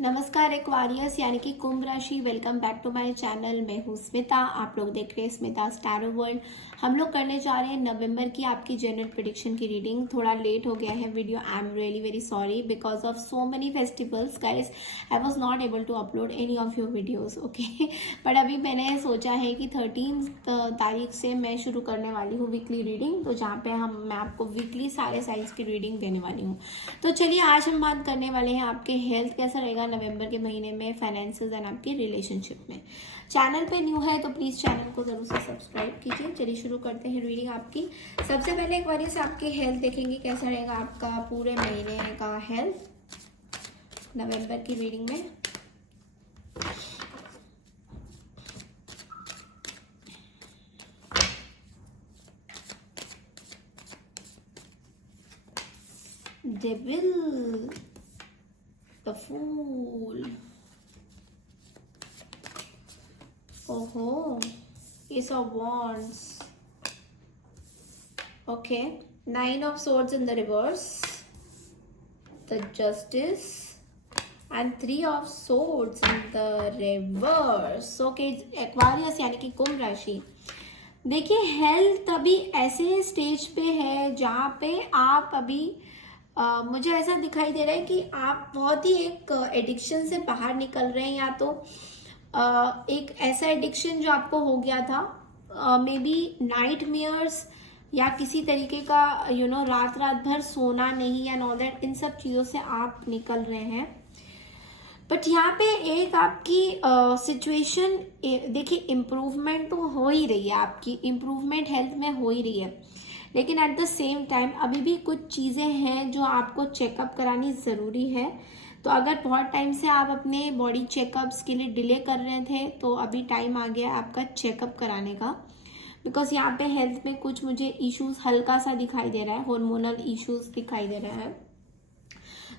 नमस्कार एक्वारियस यानी कि कुंभ राशि। Welcome back to my channel. मैं हूँ स्मिता, आप लोग देख रहे हैं स्मिता स्टैरो वर्ल्ड। हम लोग करने जा रहे हैं नवंबर की आपकी जनरल प्रेडिक्शन की रीडिंग। थोड़ा लेट हो गया है video, I am really very sorry because of so many festivals guys. I was not able to upload any of your videos, okay. But अभी मैंने सोचा है कि 13 तारीख से मैं शुरू करने वाली हूँ वीकली रीडिंग, तो जहाँ पे मैं आपको वीकली सारे साइंस की रीडिंग देने वाली हूँ। तो चलिए आज हम बात करने वाले हैं आपके हेल्थ कैसा रहेगा नवंबर के महीने में, फाइनेंसेस एंड आपकी रिलेशनशिप में। चैनल पे न्यू है तो प्लीज़ चैनल को ज़रूर से सब्सक्राइब कीजिए। चलिए शुरू करते हैं रीडिंग आपकी। सबसे पहले एक बार से आपकी हेल्थ देखेंगे कैसा रहेगा आपका पूरे महीने का हेल्थ नवंबर की रीडिंग में। Devil, the Fool. Oh, Ace of Wands. Okay, Nine of Swords in the reverse, the Justice, and Three of Swords in the reverse. Okay, Aquarius यानी कि कुंभ राशि। देखिए हेल्थ अभी ऐसे स्टेज पे है जहाँ पे आप अभी मुझे ऐसा दिखाई दे रहा है कि आप बहुत ही एक एडिक्शन से बाहर निकल रहे हैं, या तो एक ऐसा एडिक्शन जो आपको हो गया था, मे बी नाइटमेयर्स या किसी तरीके का रात रात भर सोना नहीं एंड ऑल दैट, इन सब चीज़ों से आप निकल रहे हैं। बट यहाँ पे एक आपकी सिचुएशन देखिए, इम्प्रूवमेंट तो हो ही रही है, आपकी इम्प्रूवमेंट हेल्थ में हो ही रही है, लेकिन एट द सेम टाइम अभी भी कुछ चीज़ें हैं जो आपको चेकअप करानी ज़रूरी है। तो अगर बहुत टाइम से आप अपने बॉडी चेकअप्स के लिए डिले कर रहे थे तो अभी टाइम आ गया आपका चेकअप कराने का, बिकॉज यहाँ पे हेल्थ में कुछ मुझे इश्यूज हल्का सा दिखाई दे रहा है, हार्मोनल इश्यूज दिखाई दे रहा है।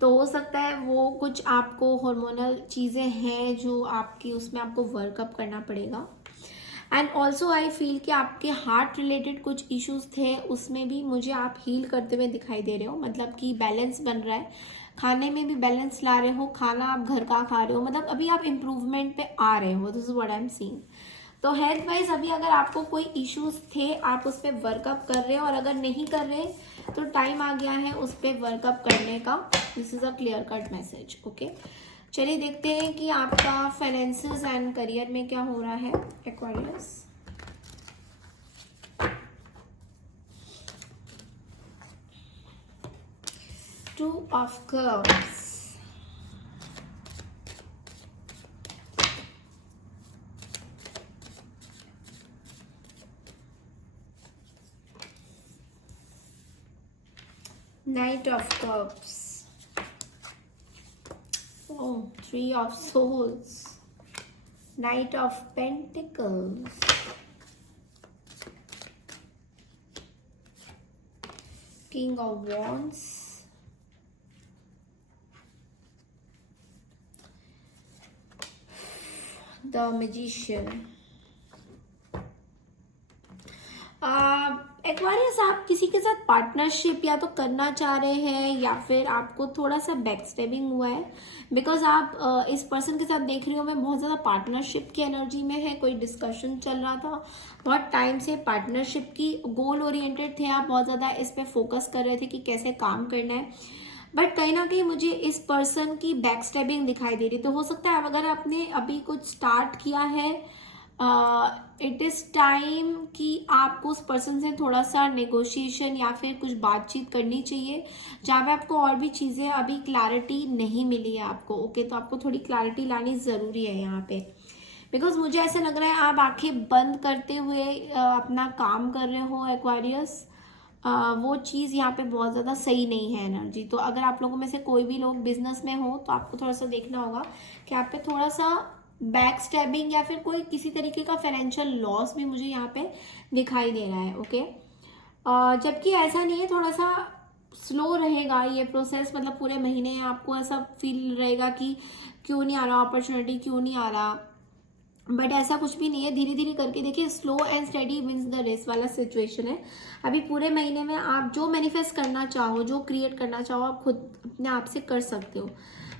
तो हो सकता है वो कुछ आपको हार्मोनल चीज़ें हैं जो आपकी उसमें आपको वर्कअप करना पड़ेगा। एंड ऑल्सो आई फील कि आपके हार्ट रिलेटेड कुछ इश्यूज थे, उसमें भी मुझे आप हील करते हुए दिखाई दे रहे हो, मतलब कि बैलेंस बन रहा है, खाने में भी बैलेंस ला रहे हो, खाना आप घर का खा रहे हो, मतलब अभी आप इम्प्रूवमेंट पे आ रहे हो। This is what I am seeing. तो हेल्थ वाइज अभी अगर आपको कोई इश्यूज थे आप उस पर वर्कअप कर रहे हो, और अगर नहीं कर रहे तो टाइम आ गया है उस पर वर्कअप करने का। This is a clear cut message, okay. चलिए देखते हैं कि आपका फाइनेंसेस एंड करियर में क्या हो रहा है Aquarius. Two of cups, night of cups, oh, Three of Swords, Knight of Pentacles, King of Wands, the Magician. Aquarius आप किसी के साथ पार्टनरशिप या तो करना चाह रहे हैं या फिर आपको थोड़ा सा बैक स्टेबिंग हुआ है, बिकॉज आप इस पर्सन के साथ देख रही हो मैं बहुत ज़्यादा पार्टनरशिप की एनर्जी में है। कोई डिस्कशन चल रहा था बहुत टाइम से, पार्टनरशिप की गोल ओरिएंटेड थे आप, बहुत ज़्यादा इस पर फोकस कर रहे थे कि कैसे काम करना है। बट कहीं ना कहीं मुझे इस पर्सन की बैक स्टेबिंग दिखाई दे रही। तो हो सकता है अगर आपने अभी कुछ स्टार्ट किया है, इट इज़ टाइम कि आपको उस पर्सन से थोड़ा सा नेगोशिएशन या फिर कुछ बातचीत करनी चाहिए, जहाँ पे आपको और भी चीज़ें अभी क्लैरिटी नहीं मिली है आपको, ओके। तो आपको थोड़ी क्लैरिटी लानी ज़रूरी है यहाँ पे, बिकॉज मुझे ऐसा लग रहा है आप आंखें बंद करते हुए अपना काम कर रहे हो एक्वारियस। वो चीज़ यहाँ पे बहुत ज़्यादा सही नहीं है एनर्जी। तो अगर आप लोगों में से कोई भी लोग बिजनेस में हो तो आपको थोड़ा सा देखना होगा कि आप पे थोड़ा सा बैक स्टैबिंग या फिर कोई किसी तरीके का फाइनेंशियल लॉस भी मुझे यहाँ पे दिखाई दे रहा है, ओके। जबकि ऐसा नहीं है, थोड़ा सा स्लो रहेगा ये प्रोसेस, मतलब पूरे महीने आपको ऐसा फील रहेगा कि क्यों नहीं आ रहा अपॉर्चुनिटी, क्यों नहीं आ रहा, बट ऐसा कुछ भी नहीं है। धीरे धीरे करके देखिए, slow and steady wins the race वाला सिचुएशन है। अभी पूरे महीने में आप जो मैनिफेस्ट करना चाहो, जो क्रिएट करना चाहो, आप खुद अपने आप से कर सकते हो।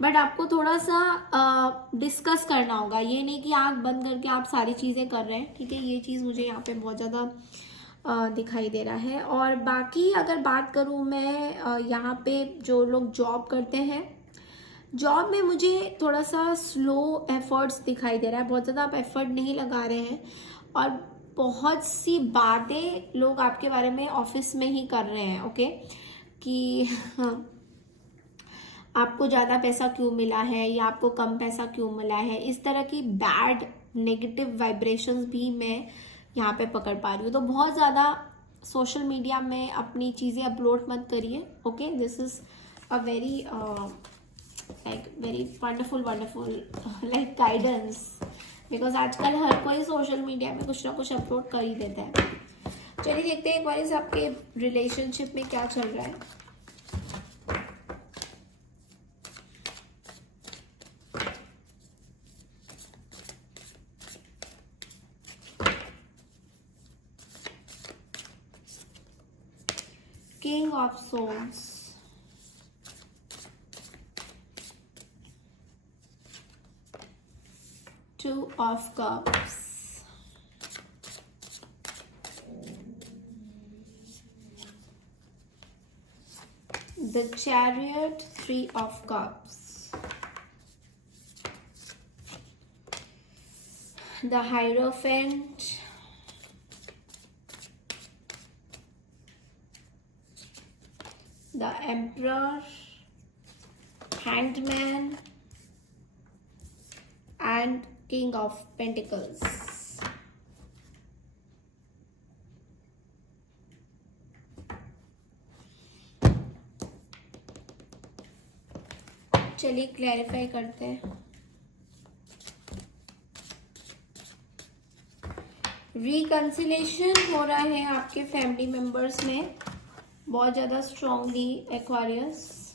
बट आपको थोड़ा सा डिस्कस करना होगा, ये नहीं कि आंख बंद करके आप सारी चीज़ें कर रहे हैं, ठीक है। ये चीज़ मुझे यहाँ पे बहुत ज़्यादा दिखाई दे रहा है। और बाकी अगर बात करूँ मैं यहाँ पे जो लोग जॉब करते हैं, जॉब में मुझे थोड़ा सा स्लो एफर्ट्स दिखाई दे रहा है, बहुत ज़्यादा आप एफर्ट नहीं लगा रहे हैं और बहुत सी बातें लोग आपके बारे में ऑफिस में ही कर रहे हैं, ओके, कि आपको ज़्यादा पैसा क्यों मिला है या आपको कम पैसा क्यों मिला है, इस तरह की बैड नेगेटिव वाइब्रेशंस भी मैं यहाँ पे पकड़ पा रही हूँ। तो बहुत ज़्यादा सोशल मीडिया में अपनी चीज़ें अपलोड मत करिए, okay. This is a very like very wonderful like guidance, because आजकल हर कोई सोशल मीडिया में कुछ ना कुछ अपलोड कर ही देता है। चलिए देखते हैं एक बार आपके रिलेशनशिप में क्या चल रहा है। King of Swords, Two of Cups, the Chariot, Three of Cups, the Hierophant, the Emperor, Hanged Man, and King of Pentacles. चलिए क्लैरिफाई करते हैं। रिकंसिलेशन हो रहा है आपके फैमिली मेंबर्स में बहुत ज़्यादा स्ट्रांगली एक्वारियस।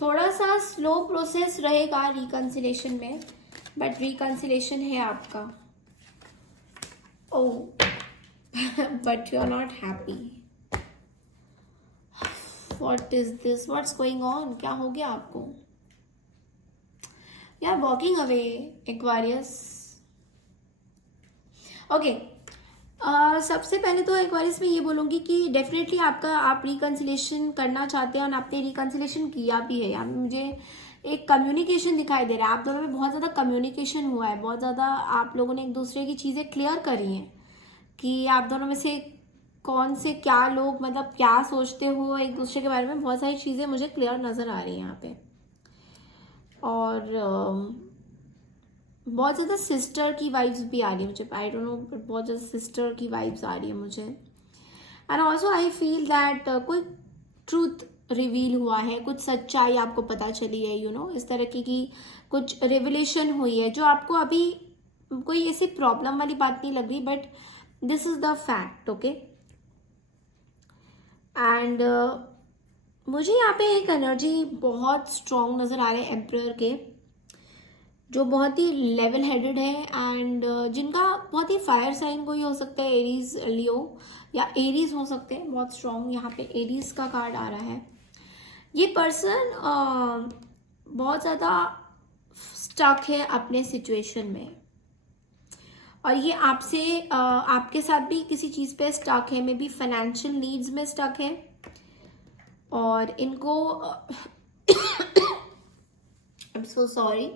थोड़ा सा स्लो प्रोसेस रहेगा रिकंसिलेशन में, बट रिकंसिलेशन है आपका। Oh, but you are not happy. What is this, what's going on, क्या हो गया आपको? You are walking away Aquarius, okay. सबसे पहले तो एक्वारियस में ये बोलूँगी कि डेफिनेटली आप रिकंसिलेशन करना चाहते हैं और आपने रिकंसिलेशन किया भी है। यहाँ मुझे एक कम्युनिकेशन दिखाई दे रहा है, आप दोनों में बहुत ज़्यादा कम्युनिकेशन हुआ है, बहुत ज़्यादा आप लोगों ने एक दूसरे की चीज़ें क्लियर करी हैं कि आप दोनों में से कौन से क्या लोग मतलब क्या सोचते हो एक दूसरे के बारे में। बहुत सारी चीज़ें मुझे क्लियर नज़र आ रही हैं यहाँ पे। और बहुत ज़्यादा सिस्टर की वाइब्स भी आ रही है मुझे, आई डोंट नो, बहुत ज़्यादा सिस्टर की वाइब्स आ रही है मुझे। And also I feel that कोई ट्रूथ रिवील हुआ है, कुछ सच्चाई आपको पता चली है, यू नो, इस तरह की कुछ रिविलेशन हुई है जो आपको अभी कोई ऐसी प्रॉब्लम वाली बात नहीं लग रही, but this is the fact, okay. And मुझे यहाँ पे एक एनर्जी बहुत स्ट्रॉन्ग नज़र आ रहे हैं एम्परर के, जो बहुत ही लेवल हेडेड है एंड जिनका बहुत ही फायर साइन कोई हो सकता है, एरीज, लियो या एरीज हो सकते हैं बहुत स्ट्रॉन्ग। यहाँ पे एरीज का कार्ड आ रहा है। ये पर्सन बहुत ज़्यादा स्टक है अपने सिचुएशन में और ये आपसे आपके साथ भी किसी चीज़ पे स्टक है, मे बी फाइनेंशियल नीड्स में स्टक है और इनको आई एम सो सॉरी,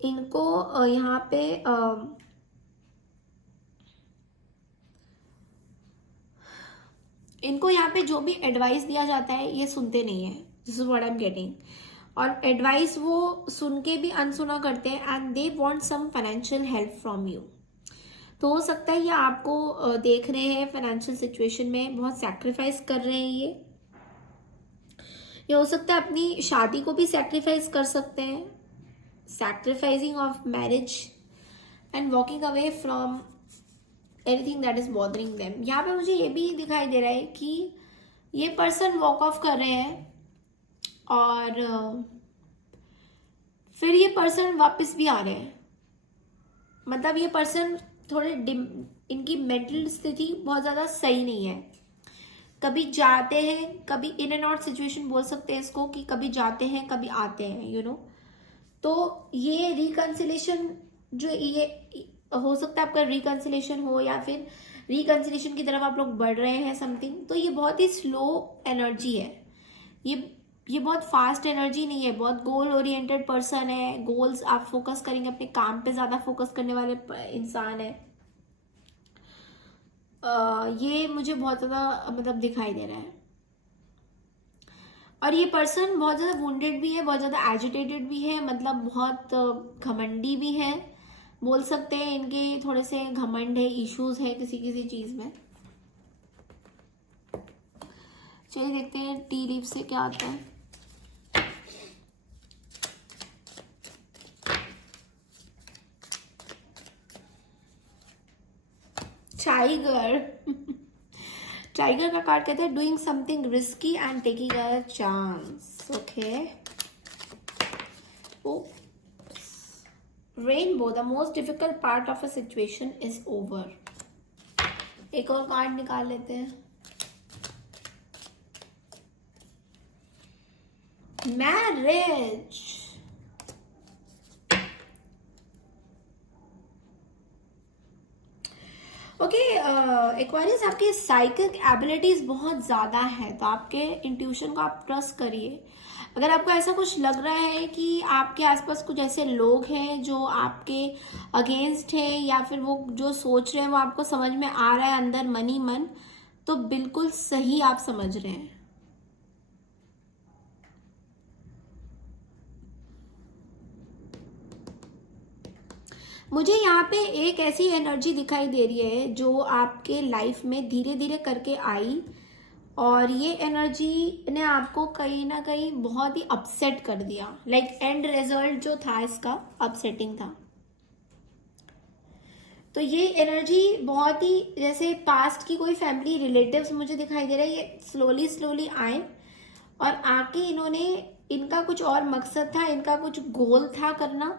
इनको यहाँ पे इनको यहाँ पे जो भी एडवाइस दिया जाता है ये सुनते नहीं है, this is what I am getting. और एडवाइस वो सुन के भी अनसुना करते हैं and they want some financial help from you. तो हो सकता है ये आपको देख रहे हैं फाइनेंशियल सिचुएशन में, बहुत सैक्रिफाइस कर रहे हैं ये हो सकता है अपनी शादी को भी सैक्रिफाइस कर सकते हैं, sacrificing of marriage and walking away from anything that is bothering them। यहाँ पे मुझे ये भी दिखाई दे रहा है कि ये पर्सन वॉक ऑफ कर रहे हैं और फिर ये पर्सन वापस भी आ रहे हैं। मतलब ये पर्सन थोड़े इनकी मेंटल स्थिति बहुत ज़्यादा सही नहीं है, कभी जाते हैं, कभी इन एंड आउट सिचुएशन बोल सकते हैं इसको, कि कभी जाते हैं कभी आते हैं, यू नो। तो ये रिकंसिलेशन जो ये हो सकता है, आपका रिकंसिलेशन हो या फिर रिकंसिलेशन की तरफ आप लोग बढ़ रहे हैं समथिंग, तो ये बहुत ही स्लो एनर्जी है। ये बहुत फास्ट एनर्जी नहीं है, बहुत गोल ओरिएंटेड पर्सन है, गोल्स आप फोकस करेंगे, अपने काम पे ज़्यादा फोकस करने वाले इंसान है। ये मुझे बहुत ज़्यादा मतलब दिखाई दे रहा है। और ये पर्सन बहुत ज़्यादा वुंडेड भी है, बहुत ज़्यादा एजिटेटेड भी है, मतलब बहुत घमंडी भी है, बोल सकते हैं। इनके थोड़े से घमंड है, इश्यूज है किसी किसी चीज़ में। चलिए देखते हैं टी लीफ से क्या आता है। टाइगर टाइगर का कार्ड कहता है doing something risky and taking a chance. Okay, rainbow, the most difficult part of a situation is over. एक और कार्ड निकाल लेते हैं। Marriage, okay. एक्वारियस, आपके साइकिक एबिलिटीज बहुत ज़्यादा है, तो आपके इंट्यूशन को आप ट्रस्ट करिए। अगर आपको ऐसा कुछ लग रहा है कि आपके आसपास कुछ ऐसे लोग हैं जो आपके अगेंस्ट हैं, या फिर वो जो सोच रहे हैं वो आपको समझ में आ रहा है अंदर मन ही मन, तो बिल्कुल सही आप समझ रहे हैं। मुझे यहाँ पे एक ऐसी एनर्जी दिखाई दे रही है जो आपके लाइफ में धीरे धीरे करके आई, और ये एनर्जी ने आपको कहीं ना कहीं बहुत ही अपसेट कर दिया। लाइक एंड रिजल्ट जो था इसका अपसेटिंग था। तो ये एनर्जी बहुत ही जैसे पास्ट की कोई फैमिली रिलेटिव्स मुझे दिखाई दे रहा है, ये स्लोली स्लोली आए और आके इन्होंने, इनका कुछ और मकसद था, इनका कुछ गोल था करना,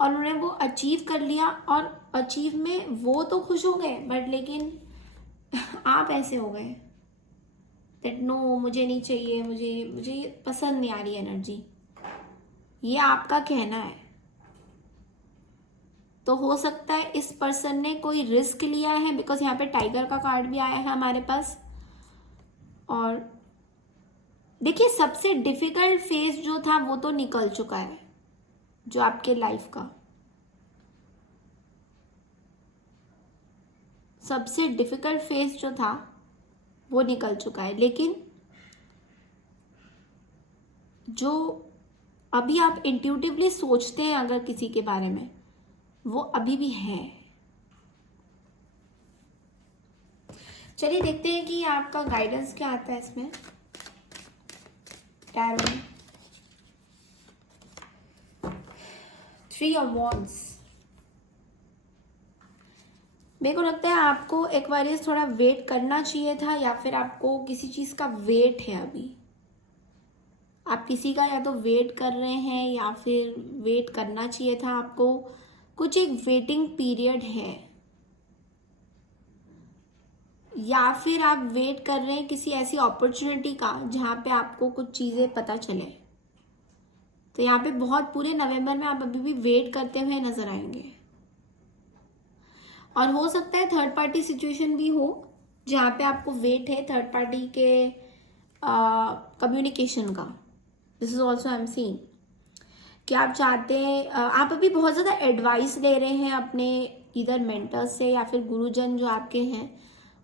और उन्होंने वो अचीव कर लिया। और अचीव में वो तो खुश हो गए, बट लेकिन आप ऐसे हो गए दैट नो, मुझे नहीं चाहिए, मुझे पसंद नहीं आ रही एनर्जी। ये आपका कहना है। तो हो सकता है इस पर्सन ने कोई रिस्क लिया है, बिकॉज यहाँ पे टाइगर का कार्ड भी आया है हमारे पास। और देखिए, सबसे डिफिकल्ट फेज जो था वो तो निकल चुका है, जो आपके लाइफ का सबसे डिफिकल्ट फेज जो था वो निकल चुका है। लेकिन जो अभी आप इंट्यूटिवली सोचते हैं अगर किसी के बारे में, वो अभी भी है। चलिए देखते हैं कि आपका गाइडेंस क्या आता है इसमें टैरो में। 3 ऑफ वॉन्ड्स। मेरे को लगता है आपको एक्वारियस थोड़ा वेट करना चाहिए था, या फिर आपको किसी चीज का वेट है अभी। आप किसी का या तो वेट कर रहे हैं या फिर वेट करना चाहिए था आपको। कुछ एक वेटिंग पीरियड है, या फिर आप वेट कर रहे हैं किसी ऐसी अपॉर्चुनिटी का जहां पे आपको कुछ चीजें पता चले। तो यहाँ पे बहुत पूरे नवंबर में आप अभी भी वेट करते हुए नजर आएंगे। और हो सकता है थर्ड पार्टी सिचुएशन भी हो जहाँ पे आपको वेट है थर्ड पार्टी के कम्युनिकेशन का। This is also I am seeing कि आप चाहते हैं, आप अभी बहुत ज़्यादा एडवाइस ले रहे हैं अपने इधर मेंटर्स से, या फिर गुरुजन जो आपके हैं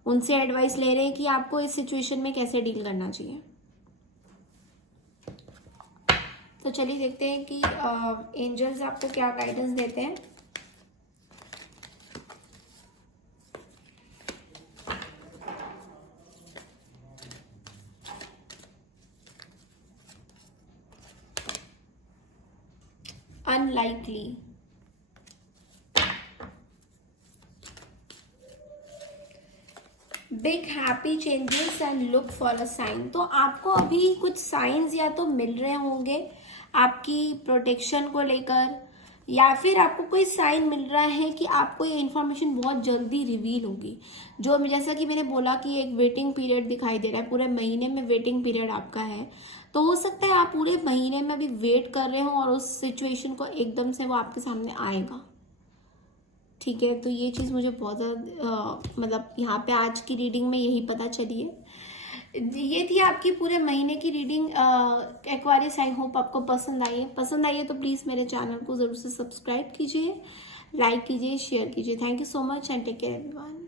उनसे एडवाइस ले रहे हैं कि आपको इस सिचुएशन में कैसे डील करना चाहिए। तो चलिए देखते हैं कि एंजल्स आपको क्या गाइडेंस देते हैं। Unlikely, big happy changes and look for a sign. तो आपको अभी कुछ साइंस या तो मिल रहे होंगे आपकी प्रोटेक्शन को लेकर, या फिर आपको कोई साइन मिल रहा है कि आपको ये इन्फॉर्मेशन बहुत जल्दी रिवील होगी। जो जैसा कि मैंने बोला कि एक वेटिंग पीरियड दिखाई दे रहा है, पूरे महीने में वेटिंग पीरियड आपका है, तो हो सकता है आप पूरे महीने में अभी वेट कर रहे हो और उस सिचुएशन को एकदम से वो आपके सामने आएगा। ठीक है, तो ये चीज़ मुझे बहुत ज़्यादा मतलब यहाँ पे आज की रीडिंग में यही पता चली है। ये थी आपकी पूरे महीने की रीडिंग एक्वारियस। आई होप आपको पसंद आई है तो प्लीज़ मेरे चैनल को ज़रूर से सब्सक्राइब कीजिए, लाइक कीजिए, शेयर कीजिए। Thank you so much and take care everyone.